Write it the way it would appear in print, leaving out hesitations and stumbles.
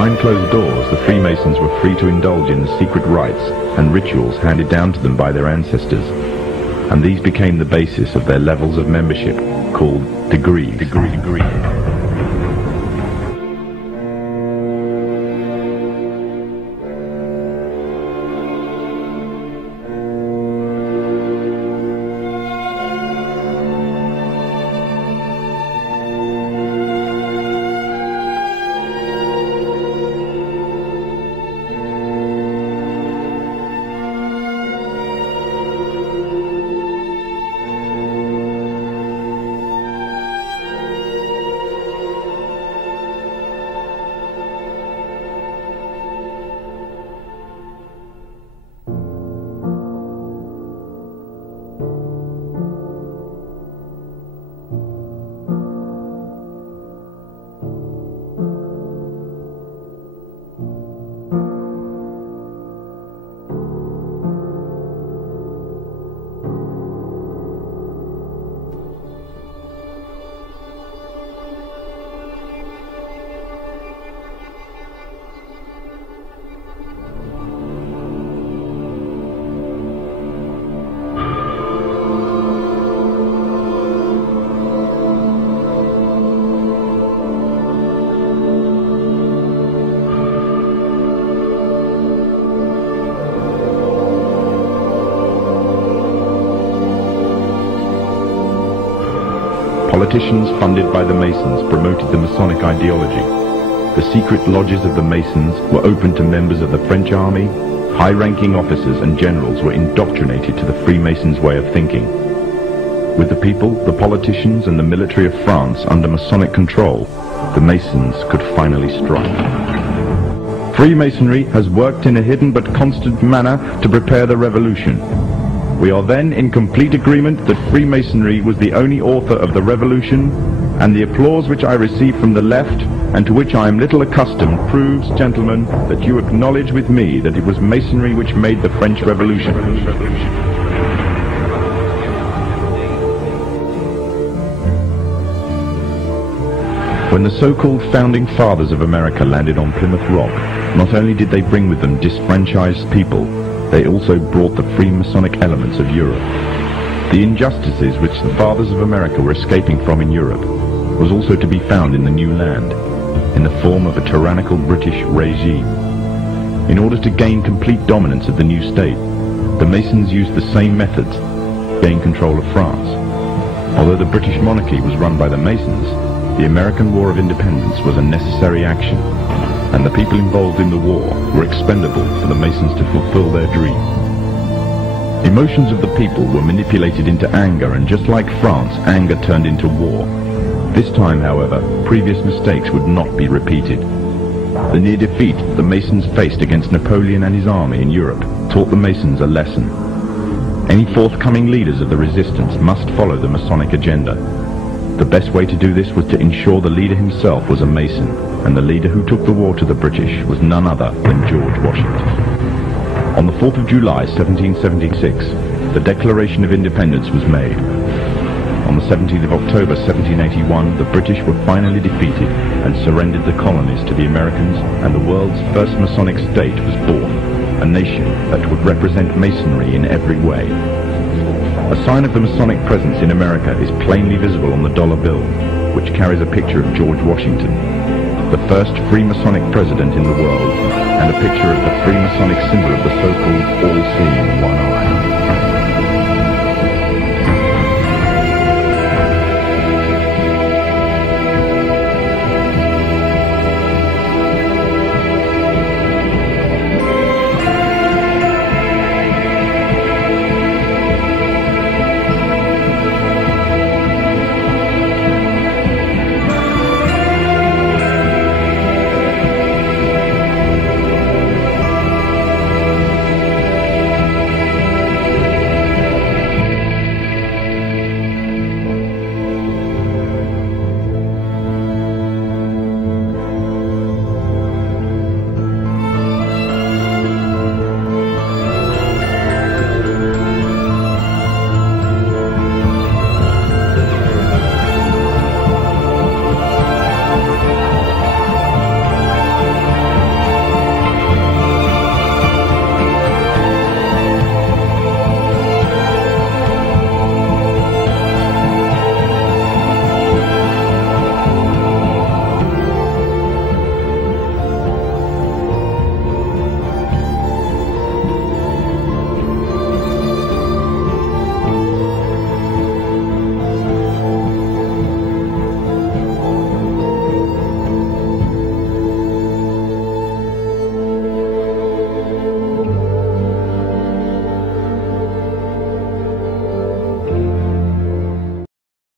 Behind closed doors, the Freemasons were free to indulge in the secret rites and rituals handed down to them by their ancestors, and these became the basis of their levels of membership, called degrees. Politicians funded by the Masons promoted the Masonic ideology. The secret lodges of the Masons were open to members of the French army. High-ranking officers and generals were indoctrinated to the Freemasons' way of thinking. With the people, the politicians, and the military of France under Masonic control, the Masons could finally strike. Freemasonry has worked in a hidden but constant manner to prepare the revolution. We are then in complete agreement that Freemasonry was the only author of the revolution, and the applause which I receive from the left, and to which I am little accustomed, proves, gentlemen, that you acknowledge with me that it was Masonry which made the French Revolution. When the so-called founding fathers of America landed on Plymouth Rock, not only did they bring with them disfranchised people, they also brought the Freemasonic elements of Europe. The injustices which the fathers of America were escaping from in Europe was also to be found in the new land, in the form of a tyrannical British regime. In order to gain complete dominance of the new state, the Masons used the same methods to gain control of France. Although the British monarchy was run by the Masons, the American War of Independence was a necessary action, and the people involved in the war were expendable for the Masons to fulfill their dream. Emotions of the people were manipulated into anger, and just like France, anger turned into war. This time, however, previous mistakes would not be repeated. The near defeat the Masons faced against Napoleon and his army in Europe taught the Masons a lesson. Any forthcoming leaders of the resistance must follow the Masonic agenda. The best way to do this was to ensure the leader himself was a Mason, and the leader who took the war to the British was none other than George Washington. On the 4th of July 1776, the Declaration of Independence was made. On the 17th of October 1781, the British were finally defeated and surrendered the colonies to the Americans, and the world's first Masonic state was born, a nation that would represent Masonry in every way. A sign of the Masonic presence in America is plainly visible on the dollar bill, which carries a picture of George Washington, the first Freemasonic president in the world, and a picture of the Freemasonic symbol of the so-called all-seeing one eye.